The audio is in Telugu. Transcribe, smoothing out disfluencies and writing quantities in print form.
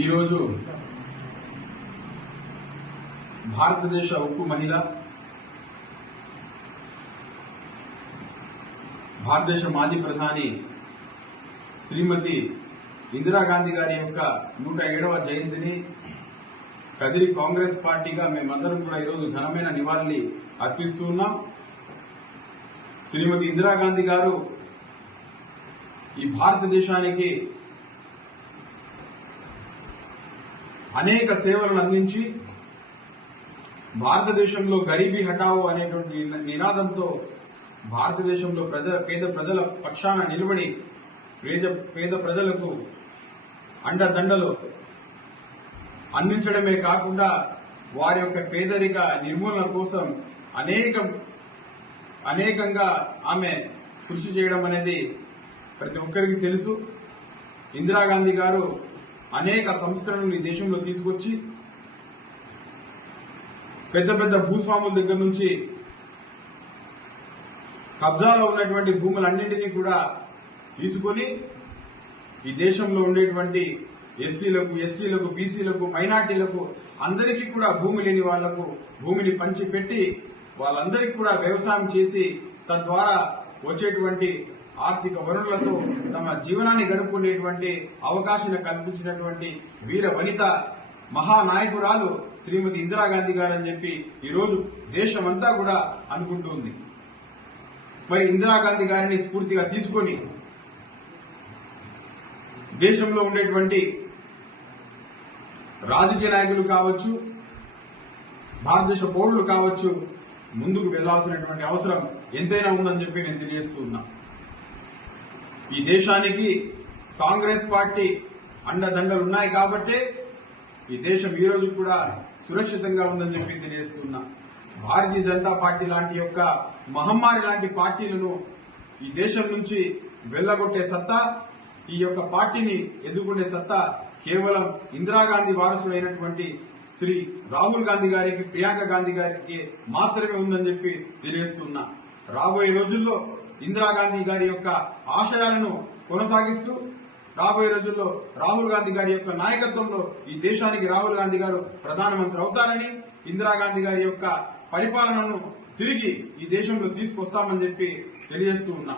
ఈరోజు భారతదేశ ఉక్కు మహిళ, భారతదేశ మాజీ ప్రధాని శ్రీమతి ఇందిరాగాంధీ గారి యొక్క 107వ జయంతిని కదిరి కాంగ్రెస్ పార్టీగా మేమందరం కూడా ఈరోజు ఘనమైన నివాళి అర్పిస్తూ ఉన్నాం. శ్రీమతి ఇందిరాగాంధీ గారు ఈ భారతదేశానికి అనేక సేవలను అందించి భారతదేశంలో గరీబీ హటావో అనేటువంటి నినాదంతో భారతదేశంలో పేద ప్రజల పక్షాన నిలబడి పేద ప్రజలకు అండదండలు అందించడమే కాకుండా వారి యొక్క పేదరిక నిర్మూలన కోసం అనేకంగా ఆమె కృషి చేయడం అనేది ప్రతి ఒక్కరికి తెలుసు. ఇందిరాగాంధీ గారు అనేక సంస్కరణలు ఈ దేశంలో తీసుకొచ్చి పెద్ద పెద్ద భూస్వాముల దగ్గర నుంచి కబ్జాలో ఉన్నటువంటి భూములన్నింటినీ కూడా తీసుకొని ఈ దేశంలో ఉండేటువంటి ఎస్సీలకు, ఎస్టీలకు, బీసీలకు, మైనార్టీలకు అందరికీ కూడా భూమి లేని వాళ్లకు భూమిని పంచిపెట్టి వాళ్ళందరికీ కూడా వ్యవసాయం చేసి తద్వారా వచ్చేటువంటి ఆర్థిక వనరులతో తమ జీవనాన్ని గడుపుకునేటువంటి అవకాశాన్ని కల్పించినటువంటి వీర వనిత మహానాయకురాలు శ్రీమతి ఇందిరాగాంధీ గారు అని చెప్పి ఈరోజు దేశమంతా కూడా అనుకుంటుంది. మరి ఇందిరాగాంధీ గారిని స్ఫూర్తిగా తీసుకొని దేశంలో ఉండేటువంటి రాజకీయ నాయకులు కావచ్చు, భారతదేశ పౌరులు కావచ్చు, ముందుకు వెళ్లాల్సినటువంటి అవసరం ఎంతైనా ఉందని చెప్పి నేను తెలియజేస్తున్నా. ఈ దేశానికి కాంగ్రెస్ పార్టీ అండదండలు ఉన్నాయి కాబట్టే ఈ దేశం ఈ రోజు కూడా సురక్షితంగా ఉందని చెప్పి తెలియజేస్తున్నా. భారతీయ జనతా పార్టీ లాంటి యొక్క మహమ్మారి లాంటి పార్టీలను ఈ దేశం నుంచి వెళ్లగొట్టే సత్తా, ఈ యొక్క పార్టీని ఎదుర్కొనే సత్తా కేవలం ఇందిరాగాంధీ వారసుడైనటువంటి శ్రీ రాహుల్ గాంధీ గారికి, ప్రియాంక గాంధీ గారికి మాత్రమే ఉందని చెప్పి తెలియజేస్తున్నా. రాబోయే రోజుల్లో ఇందిరాగాంధీ గారి యొక్క ఆశయాలను కొనసాగిస్తూ రాబోయే రోజుల్లో రాహుల్ గాంధీ గారి యొక్క నాయకత్వంలో ఈ దేశానికి రాహుల్ గాంధీ గారు ప్రధానమంత్రి అవుతారని, ఇందిరాగాంధీ గారి యొక్క పరిపాలనను తిరిగి ఈ దేశంలో తీసుకొస్తామని చెప్పి తెలియజేస్తూ ఉన్నా.